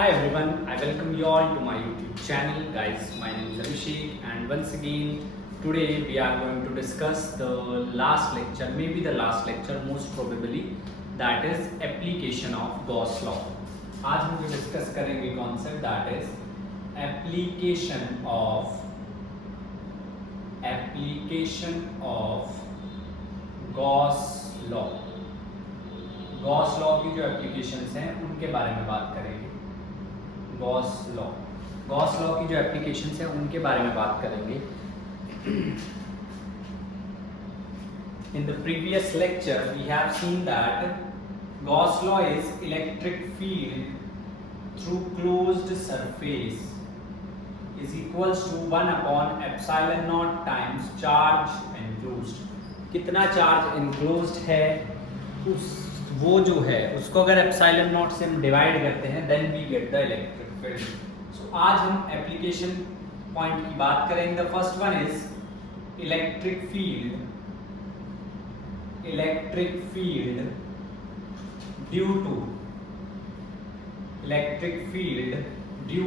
Hi everyone, I welcome you all to my YouTube channel. Guys, my name is Abhishek and once again today we are going to discuss the last lecture, maybe the last lecture most probably, that is application of Gauss law. आज हम जो discuss करेंगे concept that is application of Gauss law. Gauss law की जो applications हैं उनके बारे में बात करेंगे। गॉस लॉ की जो एप्लीकेशंस हैं उनके बारे में बात करेंगे। In the previous lecture we have seen that Gauss law is electric field through closed surface is equals to 1 upon epsilon naught times charge enclosed। कितना चार्ज enclosed है वो जो है उसको अगर एप्सिलॉन नॉट से हम डिवाइड करते हैं then we get the electric field. So आज हम एप्लीकेशन पॉइंट की बात करेंगे। The first one is electric field due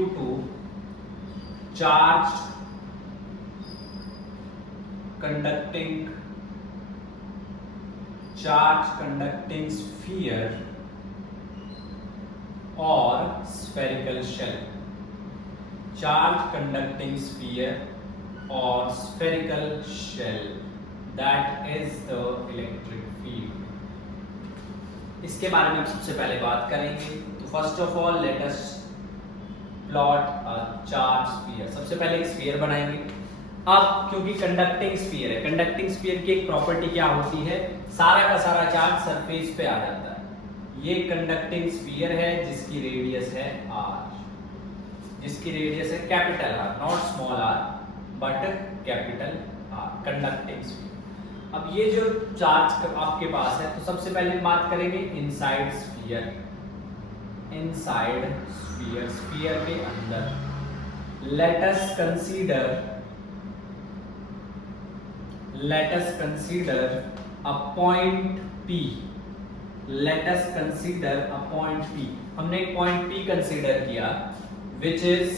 to charge conducting sphere or spherical shell। charge conducting sphere or spherical shell, that is the electric field। इसके बारे में हम सबसे पहले बात करेंगे। तो first of all let us plot a charge sphere. सबसे पहले एक स्फीयर बनाएंगे। अब क्योंकि कंडक्टिंग स्फीयर है, कंडक्टिंग स्फीयर की एक प्रॉपर्टी क्या होती है, सारा का सारा चार्ज सरफेस पे आ जाता है। ये कंडक्टिंग स्फीयर है जिसकी रेडियस है r, जिसकी रेडियस है capital R, not small r but capital R, conducting sphere. अब ये जो चार्ज आपके पास है तो सबसे पहले हम बात करेंगे इनसाइड स्फीयर के अंदर। let us consider a point P। हमने एक पॉइंट P कंसीडर किया which is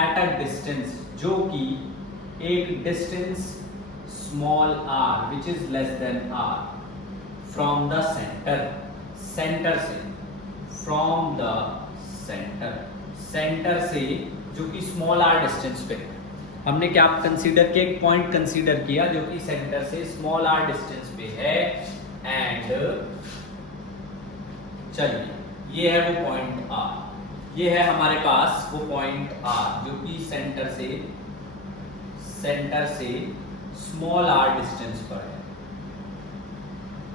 at a distance, जो कि एक distance small r which is less than r from the center से जो कि स्मॉल r डिस्टेंस पे। हमने क्या कंसीडर किया, एक पॉइंट कंसीडर किया जो कि सेंटर से स्मॉल r डिस्टेंस पे है। एंड चलिए ये है वो पॉइंट r, ये है हमारे पास वो पॉइंट r जो कि सेंटर से स्मॉल r डिस्टेंस पर है।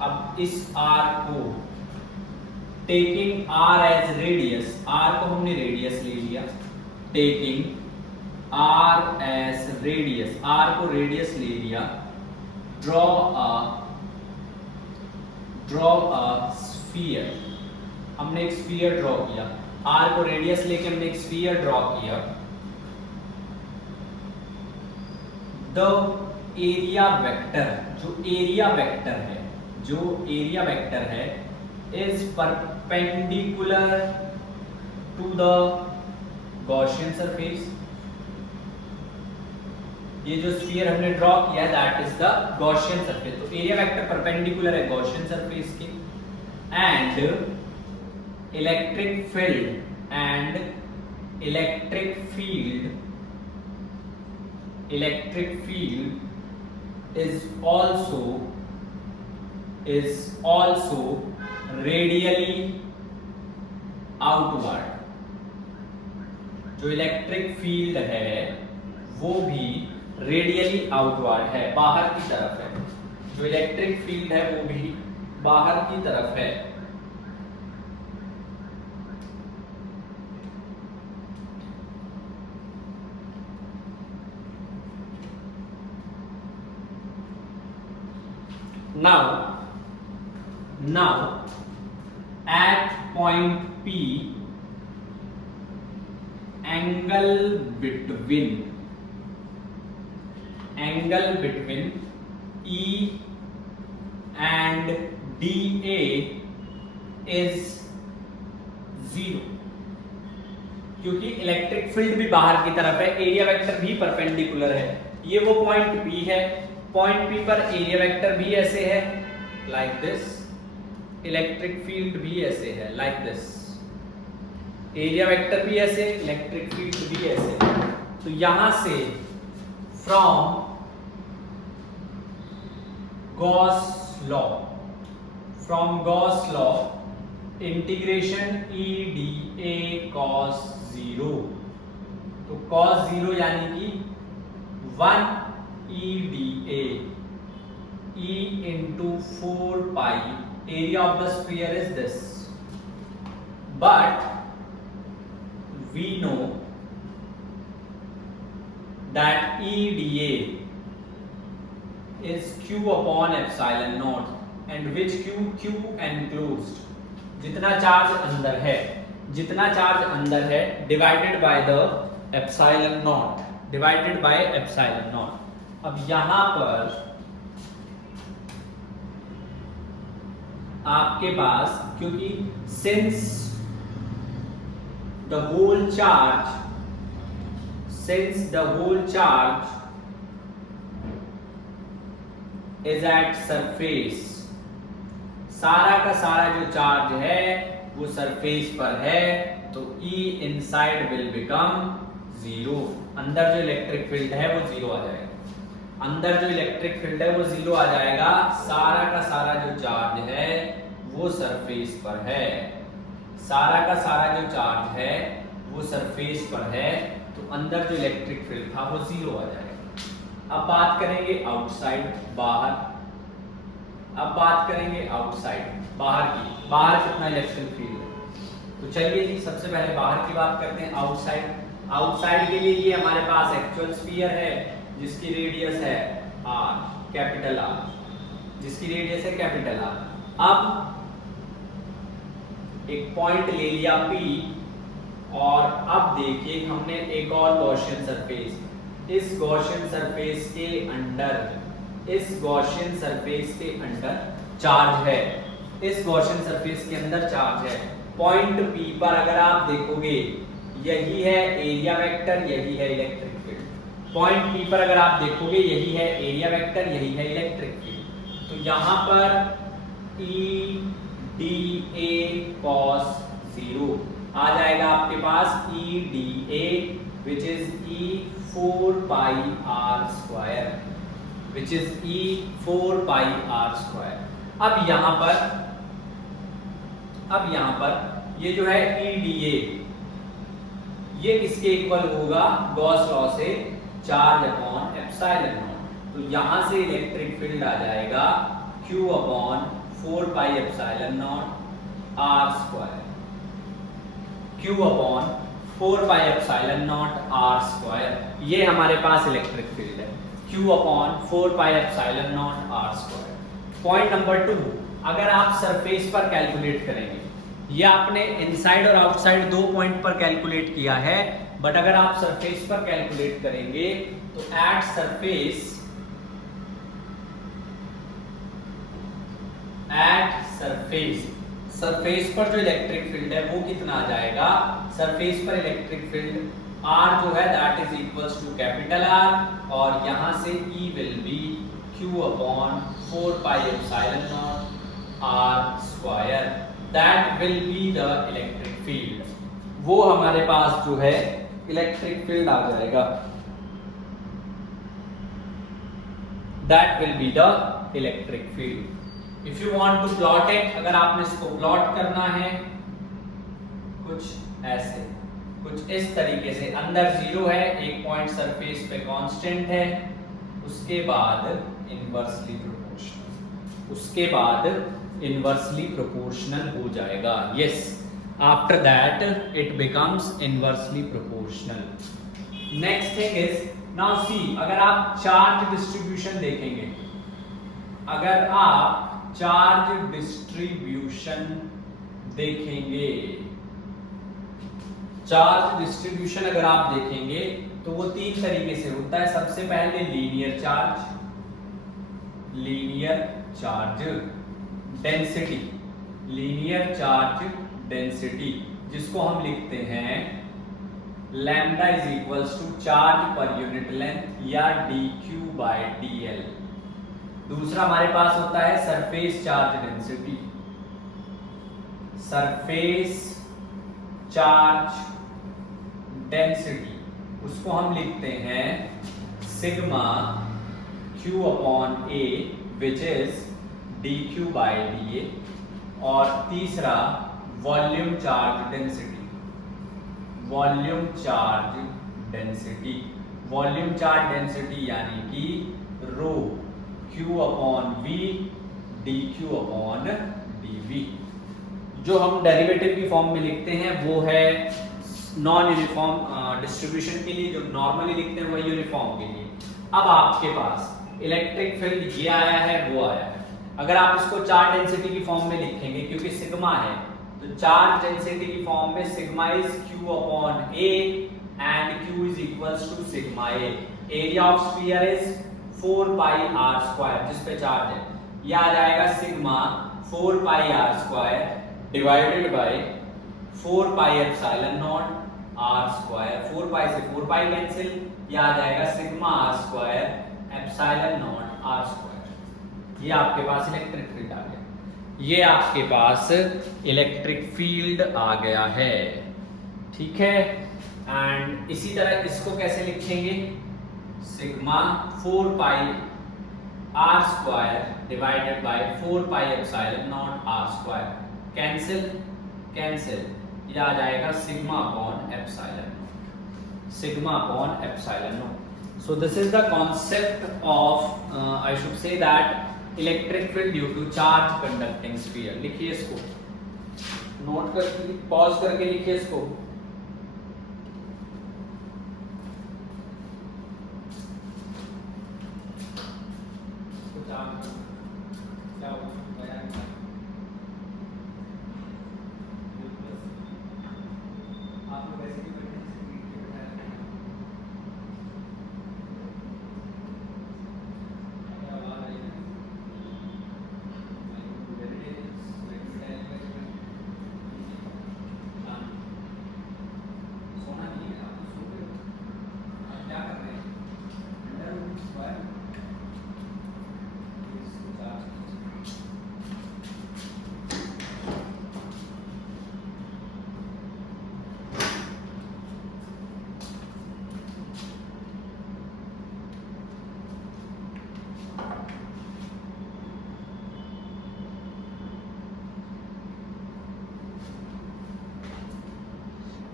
अब इस r को taking r as radius, r को हमने रेडियस ले लिया, taking r as radius, r को रेडियस ले लिया। draw a sphere, हमने एक स्फीयर ड्रॉ किया। r को रेडियस लेके हमने एक स्फीयर ड्रॉ किया। द एरिया वेक्टर, जो एरिया वेक्टर है is perpendicular to the Gaussian surface. ये जो स्फीयर हमने ड्रॉ किया that is the Gaussian surface. तो एरिया वेक्टर परपेंडिकुलर है गॉसियन सरफेस के। And electric field is also radially outward। जो इलेक्ट्रिक फील्ड है वो भी रेडियली आउटवर्ड है, बाहर की तरफ है। जो इलेक्ट्रिक फील्ड है वो भी बाहर की तरफ है। Now at point P, angle between E and DA is field भी बाहर की तरफ है, एरिया वेक्टर भी परपेंडिकुलर है। ये वो पॉइंट P है, पॉइंट P पर एरिया वेक्टर भी ऐसे है लाइक दिस, इलेक्ट्रिक फील्ड भी ऐसे है लाइक दिस, एरिया वेक्टर भी ऐसे, इलेक्ट्रिक फील्ड भी ऐसे। तो यहां से from Gauss law, from Gauss law integration E D A cos 0, तो कॉस 0 यानी कि 1 E D A e into 4 pi, area of the sphere is this, but we know that EDA is q upon epsilon naught, and which q enclosed, जितना charge अंदर है, जितना charge अंदर है divided by the epsilon naught, divided by epsilon naught. अब यहां पर आपके पास, क्योंकि since the whole charge, since the whole charge is at surface, सारा का सारा जो चार्ज है वो सरफेस पर है, तो E इनसाइड विल बिकम 0, अंदर जो इलेक्ट्रिक फील्ड है वो 0 आ जाएगा, अंदर जो इलेक्ट्रिक फील्ड है वो 0 आ जाएगा, सारा का सारा जो चार्ज है वो सरफेस पर है, सारा का सारा जो चार्ज है वो सरफेस पर है, तो अंदर जो इलेक्ट्रिक फील्ड था वो 0 आ जाएगा। अब बात करेंगे आउटसाइड, बाहर, अब बात करेंगे आउटसाइड, बाहर की, बाहर कितना इलेक्ट्रिक फील्ड है। तो चलिए जी सबसे पहले बाहर की बात करते हैं, आउटसाइड। आउटसाइड के लिए ये हमारे पास एक्चुअल स्फीयर है जिसकी रेडियस है r, कैपिटल R, जिसकी रेडियस है कैपिटल R। अब एक पॉइंट ले लिया P, और अब देखिए हमने एक और गॉसियन सरफेस, इस गॉसियन सरफेस के अंडर, इस गॉसियन सरफेस के अंदर चार्ज है, इस गॉसियन सरफेस के अंदर चार्ज है। पॉइंट P पर अगर आप देखोगे यही है एरिया वेक्टर, यही है इलेक्ट्रिक फील्ड। पॉइंट P पर अगर आप देखोगे यही है एरिया वेक्टर, यही है इलेक्ट्रिक फील्ड। तो यहां पर E डी ए cos 0 आ जाएगा आपके पास, E D A which is E 4 pi r square, which is E 4 pi r square। अब यहां पर ये जो है E डी ए, ये किसके इक्वल होगा, गॉस लॉ से चार्ज अपॉन एप्सिलॉन नॉट। तो यहां से इलेक्ट्रिक फील्ड आ जाएगा Q upon 4 pi epsilon naught r square, Q upon 4 pi epsilon naught r square, ये हमारे पास इलेक्ट्रिक फील्ड है, Q upon 4 pi epsilon naught r square. Point number 2, अगर आप सरफेस पर कैलकुलेट करेंगे, ये आपने इनसाइड और आउटसाइड दो पॉइंट पर कैलकुलेट किया है, बट अगर आप सरफेस पर कैलकुलेट करेंगे तो एट सरफेस, सरफेस पर जो इलेक्ट्रिक फील्ड है वो कितना आ जाएगा, सरफेस पर इलेक्ट्रिक फील्ड R जो है that is equals to capital R, और यहां से E will be Q upon 4 pi epsilon naught R square, that will be the electric field. वो हमारे पास जो है इलेक्ट्रिक फील्ड आ जाएगा, that will be the electric field. If you want to plot it, अगर आपने इसको प्लॉट करना है कुछ ऐसे, कुछ इस तरीके से, अंदर 0 है, एक पॉइंट सरफेस पे कांस्टेंट है, उसके बाद इनवर्सली प्रोपोर्शनल, उसके बाद इनवर्सली प्रोपोर्शनल हो जाएगा, yes, after that it becomes inversely proportional. Next thing is, now see, अगर आप चार्ज डिस्ट्रीब्यूशन देखेंगे, अगर आप चार्ज डिस्ट्रीब्यूशन देखेंगे, चार्ज डिस्ट्रीब्यूशन अगर आप देखेंगे तो वो 3 तरीके से होता है। सबसे पहले linear charge density, linear charge density, जिसको हम लिखते हैं lambda is equals to charge per unit length या dq बाय dl। दूसरा हमारे पास होता है surface charge density. Surface charge density उसको हम लिखते हैं sigma q upon a which is dq by da। और तीसरा volume charge density. Volume charge density, volume charge density यानी कि rho q upon v dq upon dv। जो हम डेरिवेटिव की फॉर्म में लिखते हैं वो है नॉन यूनिफॉर्म डिस्ट्रीब्यूशन के लिए, जो नॉर्मली लिखते हैं वही यूनिफॉर्म के लिए। अब आपके पास इलेक्ट्रिक फील्ड ये आया है, वो आया है। अगर आप इसको चार्ज डेंसिटी की फॉर्म में लिखेंगे, क्योंकि सिग्मा है तो चार्ज डेंसिटी की फॉर्म में sigma is q upon a and q is equals to sigma a। Area of sphere is 4 pi r square, जिस पे चार्ज है, यह आ जाएगा sigma 4 pi r square divided by 4 pi epsilon naught r square. 4 pi से 4 pi cancel, यह आ जाएगा sigma r square epsilon naught r square. ये आपके पास इलेक्ट्रिक फील्ड आ गया। ये आपके पास इलेक्ट्रिक फील्ड आ गया है, ठीक है। एंड इसी तरह इसको कैसे लिखेंगे, sigma 4 pi r square divided by 4 pi epsilon naught r square. Cancel cancel, ये आ जाएगा sigma upon epsilon naught, sigma upon epsilon naught. So this is the concept of I should say that electric field due to charge conducting sphere. लिखिए इसको, note कर, pause करके लिखिए इसको।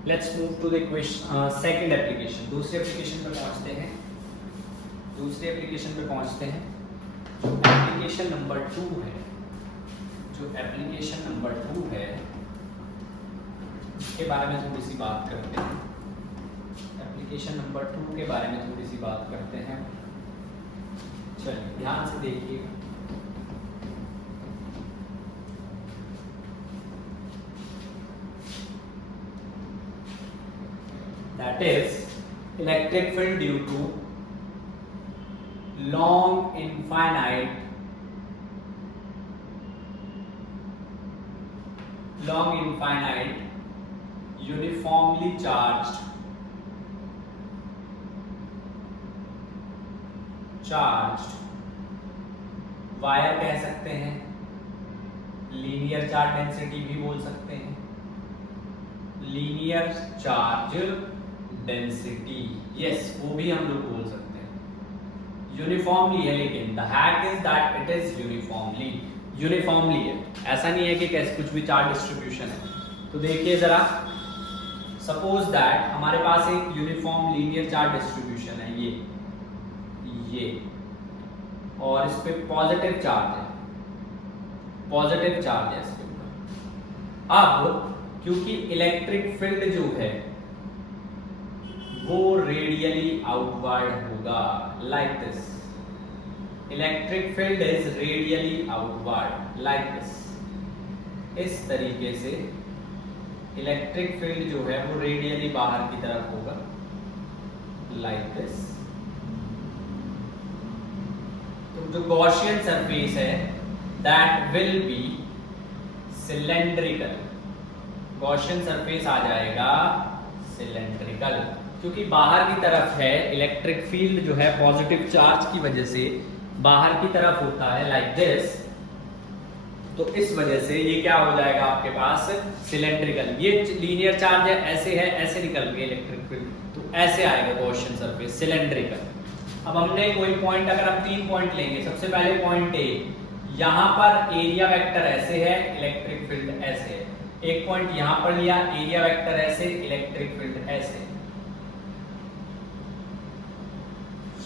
Let's move to the second application. दूसरे application पे पहुंचते हैं। दूसरे एप्लीकेशन पे पहुंचते हैं जो एप्लीकेशन नंबर 2 है। जो एप्लीकेशन नंबर 2 है उसके बारे में थोड़ी सी बात करते हैं। एप्लीकेशन नंबर 2 के बारे में थोड़ी सी बात करते हैं। चलिए ध्यान से देखिएगा। That is electric field due to long infinite uniformly charged wire कह सकते हैं, लीनियर चार्ज डेंसिटी भी बोल सकते हैं, लीनियर चार्ज डेंसिटी, यस वो भी हम लोग बोल सकते हैं। यूनिफॉर्मली है, लेकिन the hack is that it is uniformly है। ऐसा नहीं है कि कैसे कुछ भी चार्ज डिस्ट्रीब्यूशन है। तो देखिए जरा, सपोज दैट हमारे पास एक यूनिफॉर्म लीनियर चार्ज डिस्ट्रीब्यूशन है, ये और इस पे पॉजिटिव चार्ज है, पॉजिटिव चार्ज है इसके ऊपर। अब क्योंकि इलेक्ट्रिक फील्ड जो है वो रेडियली आउटवर्ड होगा, like this. Electric field is radially outward like this. इस तरीके से इलेक्ट्रिक फील्ड जो है वो रेडियली बाहर की तरफ होगा, लाइक दिस। तो जो गॉसियन सरफेस है that will be cylindrical. Gaussian surface आ जाएगा सिलेंड्रिकल, क्योंकि बाहर की तरफ है इलेक्ट्रिक फील्ड जो है पॉजिटिव चार्ज की वजह से बाहर की तरफ होता है लाइक दिस, तो इस वजह से ये क्या हो जाएगा आपके पास सिलेंड्रिकल। ये लीनियर चार्ज है, ऐसे निकल के इलेक्ट्रिक फील्ड, तो ऐसे आएगा गॉसियन सरफेस सिलेंड्रिकल। अब हमने कोई पॉइंट, अगर हम 3 पॉइंट लेंगे, सबसे पहले पॉइंट ए, यहाँ पर एरिया वेक्टर ऐसे है, इलेक्ट्रिक फील्ड ऐसे है। एक पॉइंट यहाँ पर लिया, एरिया वेक्टर ऐसे, इलेक्ट्रिक फील्ड ऐसे।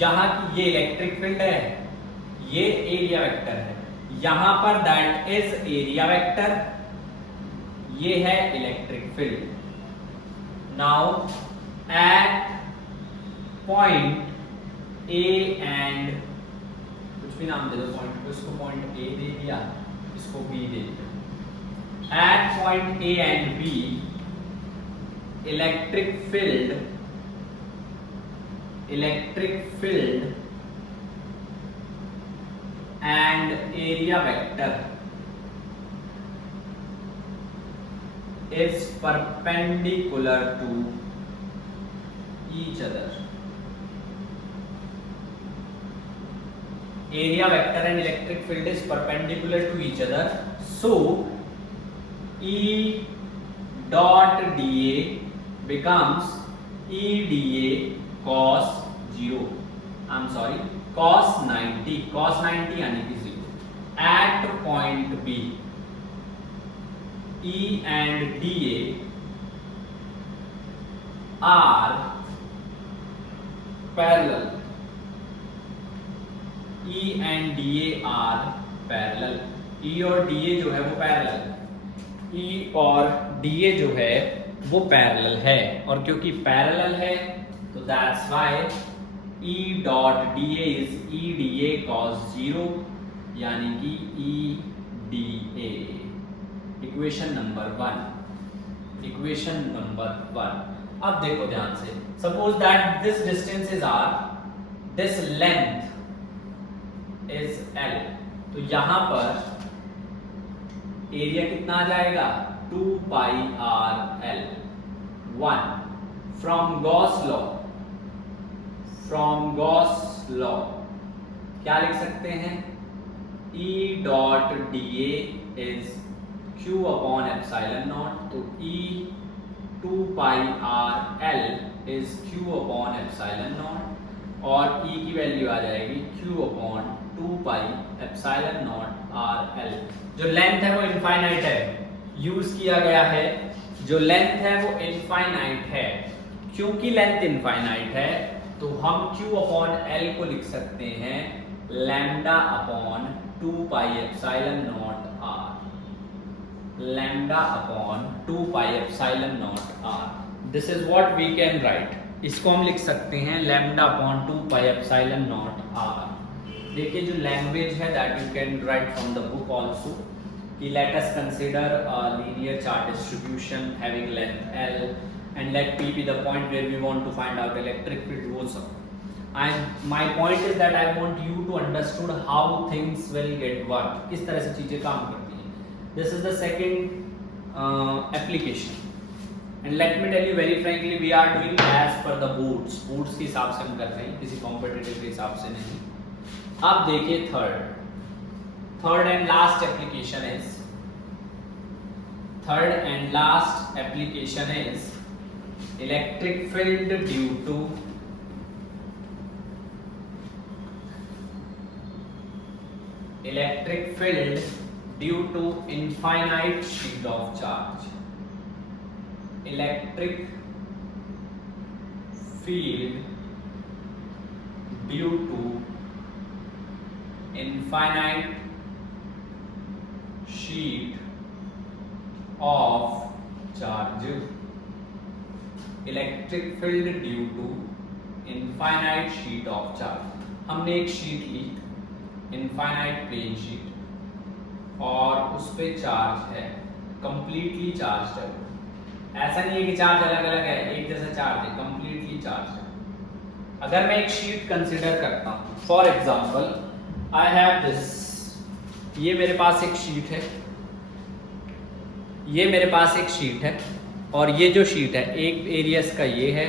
यहाँ की ये इलेक्ट्रिक फील्ड है, ये एरिया वेक्टर है, यहाँ पर दैट इज एरिया वेक्टर, ये है electric field. Now at point A and, कुछ भी नाम दे दो पॉइंट को, इसको पॉइंट ए दे दिया, इसको बी दे दिया। At point A and B electric field and area vector is perpendicular to each other. Area vector and electric field is perpendicular to each other, so E dot dA becomes E dA cos 0, I'm sorry, cos 90, cos 90 यानी कि 0 at point B। E and dA are parallel, E and dA are parallel, E और dA जो है वो parallel, E और dA जो है वो पैरेलल है, और क्योंकि पैरेलल है तो that's why E dot dA is E dA cos 0, यानी कि E dA। Equation number 1, equation number 1। अब देखो ध्यान से, suppose that this distance is R, this length is L, तो यहां पर एरिया कितना आ जाएगा 2 पाई R L। 1 from Gauss law क्या लिख सकते हैं, E dot dA is Q upon epsilon not, तो E 2 pi R L is Q upon epsilon not, और E की वैल्यू आ जाएगी Q upon 2 pi epsilon naught R L। जो length है वो इनफाइनाइट है, यूज किया गया है, जो लेंथ है वो इनफाइनाइट है। क्योंकि लेंथ इनफाइनाइट है तो हम Q अपॉन L को लिख सकते हैं lambda upon 2 pi epsilon naught R, lambda upon 2 pi epsilon naught R। This is what we can write, इसको हम लिख सकते हैं lambda upon 2 pi epsilon naught R। देखिए जो लैंग्वेज है that you can write from the book also, कि let us consider a linear chart distribution having length L and let P be the point where we want to find out electric field, वो सब। And my point is that I want you to understood how things will get work, किस तरह से चीजें काम करती हैं। This is the second application and let me tell you very frankly we are doing as per the boards के हिसाब से हम कर रहे हैं, किसी competitive के हिसाब से नहीं। अब देखिए third and last application is electric field due to infinite sheet of charge, electric field due to infinite sheet of charge, electric field due to infinite sheet of charge। हमने एक शीट ली, infinite plane sheet, और उस पे charge है, completely charge है। ऐसा नहीं है कि चार्ज अलग अलग है, एक जैसा चार्ज है, कंप्लीटली चार्ज है। अगर मैं एक शीट कंसिडर करता हूँ, for example I have this, ये मेरे पास एक शीट है, ये मेरे पास एक शीट है, और ये जो शीट है, एक एरिया इसका ये है,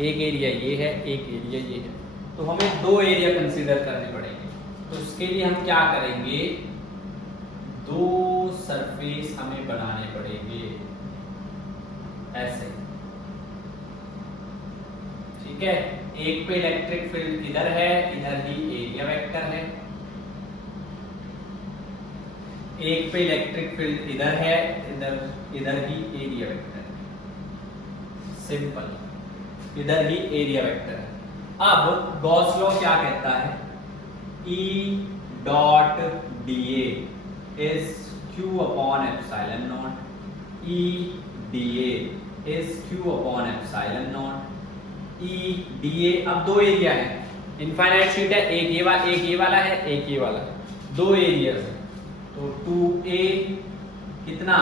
एक एरिया ये है, एक एरिया ये है, तो हमें दो एरिया कंसीडर करने पड़ेंगे। तो इसके लिए हम क्या करेंगे, दो सरफेस हमें बनाने पड़ेंगे ऐसे, ठीक है। एक पे इलेक्ट्रिक फील्ड इधर है, इधर ही एरिया वेक्टर है। एक पे इलेक्ट्रिक फील्ड इधर है, इधर ही एरिया वेक्टर है, सिंपल, इधर ही एरिया वेक्टर है। अब गॉस लॉ क्या कहता है, E dot dA is Q upon epsilon naught, E dA is Q upon epsilon naught, E dA। अब दो एरिया है, इनफाइनाइट शीट है, एक ये वाला है, एक ये वाला है, दो एरिया है, तो 2A कितना,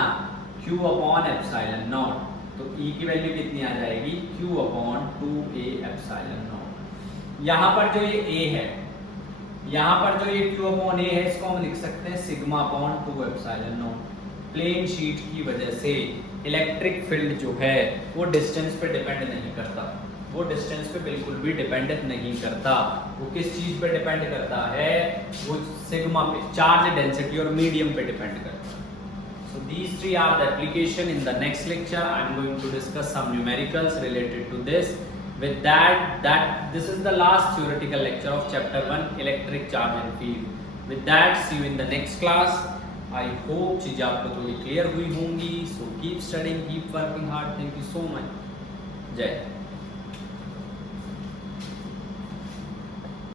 Q अपॉन एप्सिलॉन नॉट, तो E की वैल्यू कितनी आ जाएगी, Q upon 2A epsilon not. यहाँ पर जो ये A है, यहाँ पर जो ये Q अपॉन A है, इसको हम लिख सकते हैं sigma upon 2 epsilon naught. Plane sheet की वजह से इलेक्ट्रिक फील्ड जो है वो डिस्टेंस पे डिपेंड नहीं करता, वो डिस्टेंस पे बिल्कुल भी डिपेंड नहीं करता। वो किस चीज पे डिपेंड करता है, वो सिग्मा पे, चार्ज डेंसिटी और मीडियम पे डिपेंड करता है। So these three are the application. In the next lecture I am going to discuss some numericals related to this. With that this is the last theoretical lecture of chapter 1 electric charge and field. With that see you in the next class. I hope चीजें आपको थोड़ी clear हुई होंगी. So keep studying, keep working hard. Thank you so much. जय